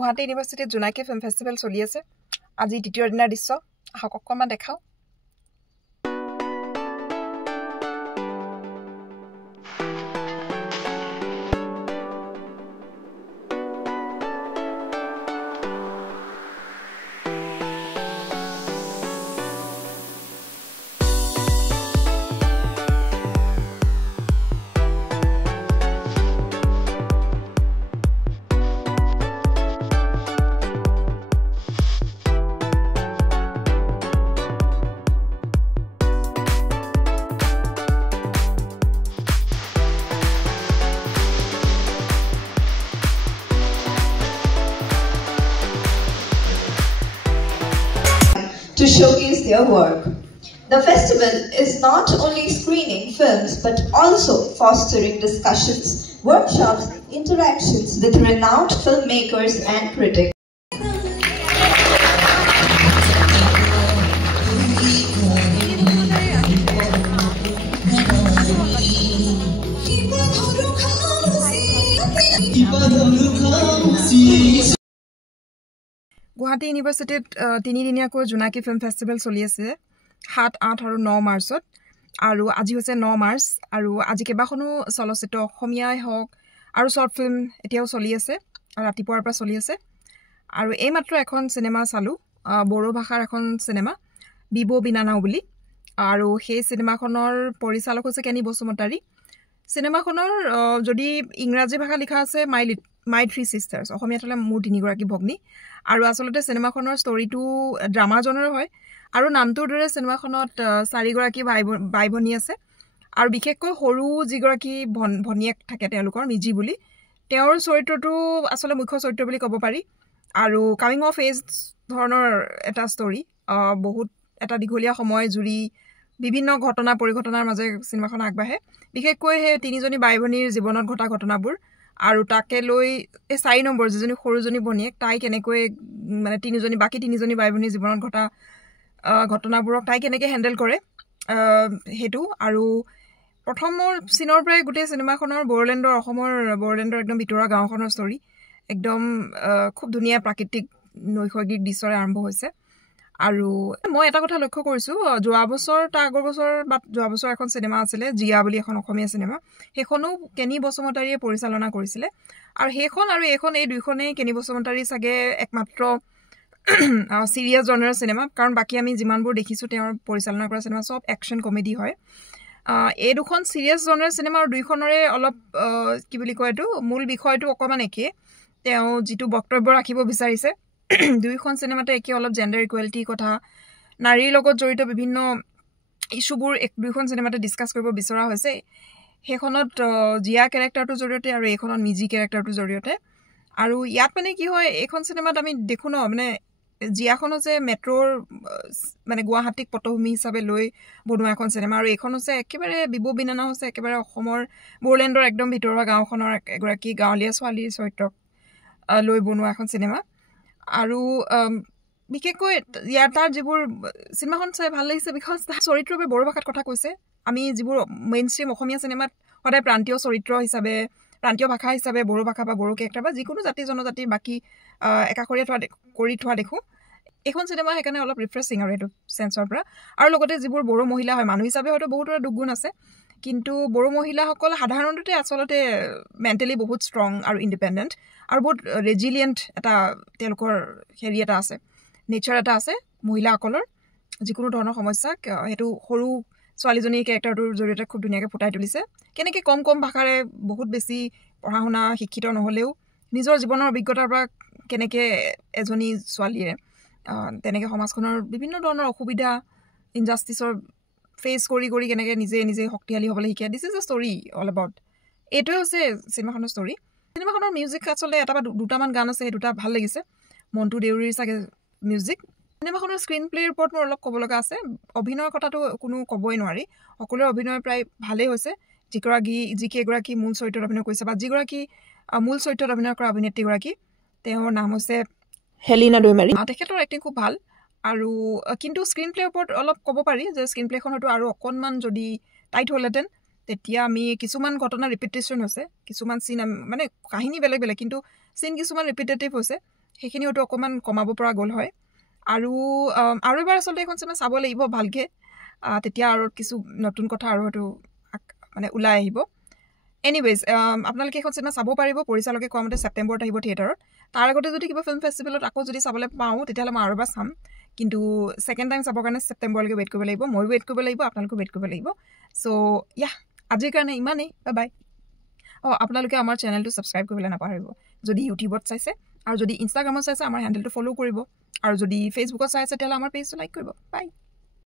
গুৱাহাটী ইউনিভাৰ্চিটিত জোনাকী film festival চলি আছে আজি দ্বিতীয় দিনৰ দৃশ্য আহক অকণমান দেখাও to showcase their work. The festival is not only screening films but also fostering discussions, workshops, interactions with renowned filmmakers and critics. Guwahati ইউনিভাৰ্চিটিত 3 দিনীয়াকৈ জোনাকী ফিল্ম ফেষ্টিভেল চলি আছে 7, 8 আৰু 9 মাৰ্চত আৰু আজি হৈছে 9 মাৰ্চ আৰু আজি কেইবাখনো চলচ্চিত্ৰ অসমীয়াই হওক আৰু শৰ্ট ফিল্ম এতিয়াও চলি আছে আৰু ৰাতিপুৱাৰ পৰা চলি আছে আৰু এইমাত্ৰ এখন চিনেমা চালোঁ বড়ো ভাষাৰ এখন চিনেমা বিবো বিনানাও বুলি আৰু সেই চিনেমাখনৰ পৰিচালক হৈছে কেনি বসুমতাৰী চিনেমাখনৰ যদি ইংৰাজী ভাষা লিখা আছে মাই থ্ৰী সিষ্টাৰ্ছ অসমীয়াত হ'লে মোৰ তিনিগৰাকী ভগ্নী আৰু আচলতে চিনেমাখনৰ ষ্টৰিটো ড্ৰামা জনৰ হয় আৰু নামটোৰ দৰে চিনেমাখনত 4গৰাকী ভাই ভনী আছে আৰু বিশেষকৈ সৰু যিগৰাকী ভনীয়েক থাকে তেওঁলোকৰ মিজি বুলি তেওঁৰ চৰিত্ৰটো আচলতে মুখ্য চৰিত্ৰ বুলি ক'ব পাৰি আৰু কামিং অফ এজ ধৰণৰ এটা ষ্টৰি বহুত এটা দীঘলীয়া সময় জুৰি বিভিন্ন ঘটনা পৰিঘটনাৰ মাজে চিনেমাখন আগবাঢ়ে বিশেষকৈ সেই তিনিজনী বাই ভনীৰ জীৱনত ঘটা ঘটনাবোৰ আৰু তাকে লৈ এই 4 নম্বৰ যিজনী সৰুজনী ভনীয়েক তাই কেনেকৈ মানে বাকি তিনিজনী বাই ভনীৰ জীৱনত ঘটা ঘটনাবোৰক তাই কেনেকৈ হেণ্ডেল কৰে হেতু আৰু প্ৰথমৰ সিনৰ পৰাই গোটেই চিনেমাখনৰ অসমৰ বড়োলেণ্ডৰ একদম ভিতৰুৱা গাঁওখনৰ ষ্টৰি একদম খুব ধুনীয়া প্ৰাকৃতিক নৈসৰ্গিক দৃশ্যৰে আৰম্ভ হৈছে আৰু মই এটা কথা লক্ষ্য কৰিছোঁ যোৱা বছৰ তাৰ আগৰ বছৰ বা যোৱা বছৰ এখন চিনেমা আছিলে জিয়া বুলি এখন অসমীয়া চিনেমা সেইখনো কেনি বসুমতাৰীয়ে পৰিচালনা কৰিছিলে আৰু সেইখন আৰু এইখন এই দুইখনেই কেনি বসুমতাৰী চাগে একমাত্ৰ চিৰিয়াছ জনাৰ চিনেমা কাৰণ বাকী আমি যিমানবোৰ দেখিছোঁ তেওঁৰ পৰিচালনা কৰা চিনেমা সব একশ্যন কমেডি হয় এই দুখন চিৰিয়াছ জনাৰ চিনেমা আৰু দুইখনৰে অলপ কি বুলি কয় এইটো মূল বিষয়টো অকণমান একে তেওঁ যিটো বক্তব্য ৰাখিব বিচাৰিছে দুইখন চিনেমাতে একে অলপ জেণ্ডাৰ ইকুৱেলিটিৰ কথা নাৰীৰ লগত জড়িত বিভিন্ন ইস্যুবোৰ দুইখন চিনেমাতে ডিছকাছ কৰিব বিচৰা হৈছে সেইখনত জিয়া কেৰেক্টাৰটোৰ জৰিয়তে আৰু এইখনত মিজি কেৰেক্টাৰটোৰ জৰিয়তে আৰু ইয়াত মানে কি হয় এইখন চিনেমাত আমি দেখো ন মানে জিয়াখন হৈছে মেট্ৰ'ৰ মানে গুৱাহাটীক পটভূমি হিচাপে লৈ বনোৱা এখন চিনেমা আৰু এইখন হৈছে একেবাৰে বিবো বিনানা হৈছে একেবাৰে অসমৰ বড়োলেণ্ডৰ একদম ভিতৰুৱা গাঁওখনৰ এগৰাকী গাঁৱলীয়া ছোৱালীৰ চৰিত্ৰক লৈ বনোৱা এখন চিনেমা আৰু বিশেষকৈ তাৰ যিবোৰ চিনেমাখন চাই ভাল লাগিছে বিকজ তাৰ চৰিত্ৰবোৰ বড়ো ভাষাত কথা কৈছে আমি যিবোৰ মেইন ষ্ট্ৰীম অসমীয়া চিনেমাত সদায় প্ৰান্তীয় চৰিত্ৰ হিচাপে প্ৰান্তীয় ভাষা হিচাপে বড়ো ভাষা বা বড়ো কেৰেক্টাৰ বা যিকোনো জাতি জনজাতিৰ বাকী একাষৰীয়া কৰি থোৱা দেখোঁ এইখন চিনেমা সেইকাৰণে অলপ ৰিফ্ৰেছিং আৰু এইটো চেন্সৰ পৰা আৰু লগতে যিবোৰ বড়ো মহিলা হয় মানুহ হিচাপে হয়তো বহুতৰে দুগুণ আছে কিন্তু বড়ো মহিলাসকল সাধাৰণতে আচলতে মেণ্টেলি বহুত ষ্ট্ৰং আৰু ইণ্ডিপেণ্ডেণ্ট আৰু বহুত ৰেজিলিয়েণ্ট এটা তেওঁলোকৰ হেৰি এটা আছে নেচাৰ এটা আছে মহিলাসকলৰ যিকোনো ধৰণৰ সমস্যাক সেইটো সৰু ছোৱালীজনীৰ কেৰেক্টাৰটোৰ জৰিয়তে খুব ধুনীয়াকৈ ফুটাই তুলিছে কেনেকৈ কম ভাষাৰে বহুত বেছি পঢ়া শুনা শিক্ষিত নহ'লেও নিজৰ জীৱনৰ অভিজ্ঞতাৰ পৰা কেনেকৈ এজনী ছোৱালীয়ে তেনেকৈ সমাজখনৰ বিভিন্ন ধৰণৰ অসুবিধা ইনজাষ্টিছৰ ফেচ কৰি কেনেকৈ নিজে শক্তিশালী হ'বলৈ শিকে this is a story all about এইটোৱে হৈছে চিনেমাখনৰ ষ্টৰি চিনেমাখনৰ মিউজিক আচলতে এটা বা দুটামান গান আছে সেই দুটা ভাল লাগিছে মণ্টু দেউৰীৰ চাগে মিউজিক চিনেমাখনৰ স্ক্ৰীন প্লে'ৰ ওপৰত মোৰ অলপ ক'ব লগা আছে অভিনয়ৰ কথাটো কোনো ক'বই নোৱাৰি সকলোৰে অভিনয় প্ৰায় ভালেই হৈছে যিকেইগৰাকী মূল চৰিত্ৰত অভিনয় কৰিছে বা যিগৰাকী মূল চৰিত্ৰত অভিনয় কৰা অভিনেত্ৰীগৰাকী তেওঁৰ নাম হৈছে হেলিনা দৈমাৰী তেখেতৰ এক্টিং খুব ভাল আৰু কিন্তু স্ক্ৰীন প্লে'ৰ ওপৰত অলপ ক'ব পাৰি যে স্ক্ৰীন প্লে'খন হয়তো আৰু অকণমান যদি টাইট হ'লহেঁতেন তেতিয়া আমি কিছুমান ঘটনা ৰিপিটেশ্যন হৈছে কিছুমান চিন মানে কাহিনী বেলেগ কিন্তু চিন কিছুমান ৰিপিটেটিভ হৈছে সেইখিনি হয়তো অকণমান কমাব পৰা গ'ল হয় আৰু এবাৰ আচলতে এখন চিনেমা চাব লাগিব ভালকৈ তেতিয়া আৰু কিছু নতুন কথা আৰু হয়তো মানে ওলাই আহিব এনিৱেজ আপোনালোকে এখন চিনেমা চাব পাৰিব পৰিচালকে কোৱা মতে ছেপ্টেম্বৰত আহিব থিয়েটাৰত তাৰ আগতে যদি কিবা ফিল্ম ফেষ্টিভেলত আকৌ যদি চাবলৈ পাওঁ তেতিয়াহ'লে মই আৰু এবাৰ চাম কিন্তু ছেকেণ্ড টাইম চাবৰ কাৰণে ছেপ্টেম্বৰলৈকে ৱেইট কৰিব লাগিব ময়ো ৱেইট কৰিব লাগিব আপোনালোকেও ৱেইট কৰিব লাগিব চ' আজিৰ কাৰণে ইমানেই বাই বাই আপোনালোকে আমাৰ চেনেলটো ছাবস্ক্ৰাইব কৰিবলৈ নাপাহৰিব যদি ইউটিউবত চাইছে আৰু যদি ইনষ্টাগ্ৰামত চাইছে আমাৰ হেণ্ডেলটো ফ'ল' কৰিব আৰু যদি ফেচবুকত চাই আছে তেতিয়াহ'লে আমাৰ পেজটো লাইক কৰিব বাই